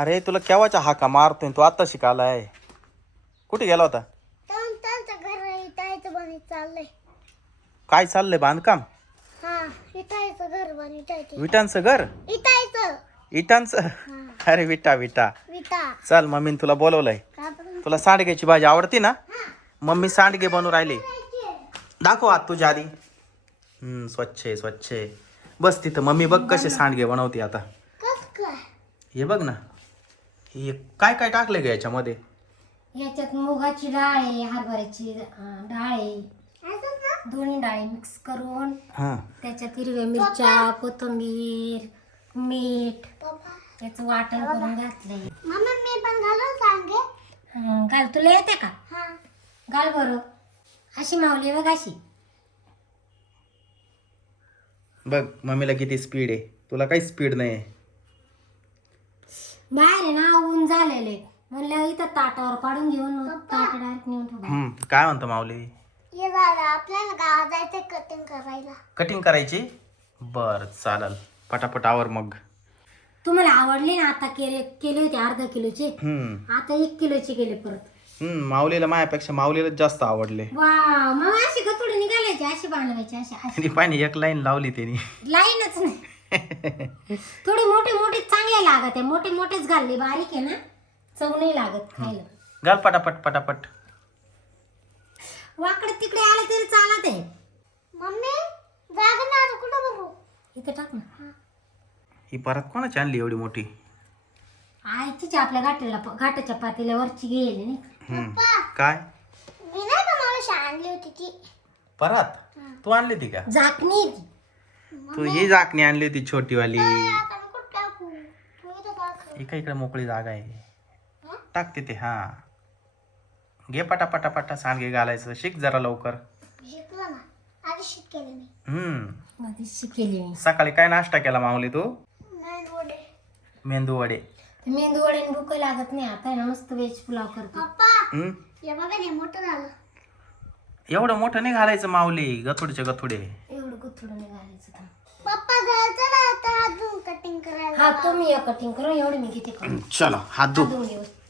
अरे तुला केव्हाचा हाका मारतोय तू आता शिकायलाय. कुठे गेला होता? त्यांचं घर इटायचं बन चाललंय. काय चाललंय बांधकाम? हा इटायचं घर बन इटायचं. विटांचं घर? इटायचं. इटांचं? अरे विटा विटा. विटा. चल मम्मीने तुला बोलवलंय. तुला सांडग्याची भाजी आवडती ना? मम्मी सांडगे बनवून राहिले. दाखव आत तुझ्या आधी. स्वच्छ आहे स्वच्छ आहे. बस तिथं मम्मी बघ कसे सांडगे बनवते आता. कस काय? हे बघ ना. हे काय काय टाकलंय ग याच्यामध्ये? याच्यात मुगाची डाळ आहे, हरभऱ्याची डाळ आहे, दोन्ही डाळी मिक्स करून त्याच्यात हिरव्या मिरच्या, कोथिंबीर, मीठ त्याचं वाटण करून घातलंय. मम्मी मी पण घालून सांगे. घाल, तुला येते का? हा घाल बरं. अशी मावली बघ अशी. बघ मम्मीला किती स्पीड आहे. तुला काही स्पीड नाही आहे. बाहेर आहे ना ऊन झालेले म्हणलं इथं ताटावर काढून घेऊन ताट डायरेक्ट नेऊन ठेवलं. काय म्हणतो माऊली? ये झालं आपल्याला गावात जायचं कटिंग करायला. कटिंग करायची? बर चालेल. पटापट आवर मग. तुम्हाला आवडले ना? आता केले होते अर्धा किलोचे, आता 1 किलोचे केले परत. माऊलीला माझ्यापेक्षा माऊलीलाच जास्त आवडले. वा मग अशी गतुडी निघालायची, अशी बांधवायची, अशी पाणी एक लाईन लावली त्यांनी. लाईनच नाही. थोडे मोठे मोठे चांगले लागत आहे. मोठे मोठेच घालले, बारीक आहे ना चव नाही लागत खायला. घाल पटापट पटापट. वाकडे तिकडे आले तरी चालत आहे. मम्मी जागा ना कुठं बघू? इथे टाक ना. ही परत कोणाची आणली एवढी मोठी? आईचीच आपल्या घाटाच्या पातेल्यावरची गेली नाही. काय? मी नाही का मला आणली होती ती. परत तू आणली ती का? झाकणी ती. तू ही झाकणी आणली होती छोटीवाली. आता मी कुठं टाकू? तू इथं टाक. इकडे मोकळी जागा आहे. टाक तिथे. हा घे पटापटा पटा सांडगे घालायचं. शिक जरा लवकर. शिकलो ना आधी शिकले मी. मध्ये शिकेली मी. सकाळी काय नाश्ता केला माऊली तू? मेंदू वडे. मेंदू वड्याने भूक लागत नाही. आता आहे ना मस्त व्हेज पुलाव करतो. पप्पा हे बघा हे मोठं झालं. एवढं मोठं नाही घालायचं माऊली. गथुडचे गथुडे. एवढं गुथडं नाही घालायचं. पप्पा जायचं ना आता अजून कटिंग करायला. हा तुम्ही कटिंग करून एवढे मी किती करू. चलो हात धु. व्यवस्थित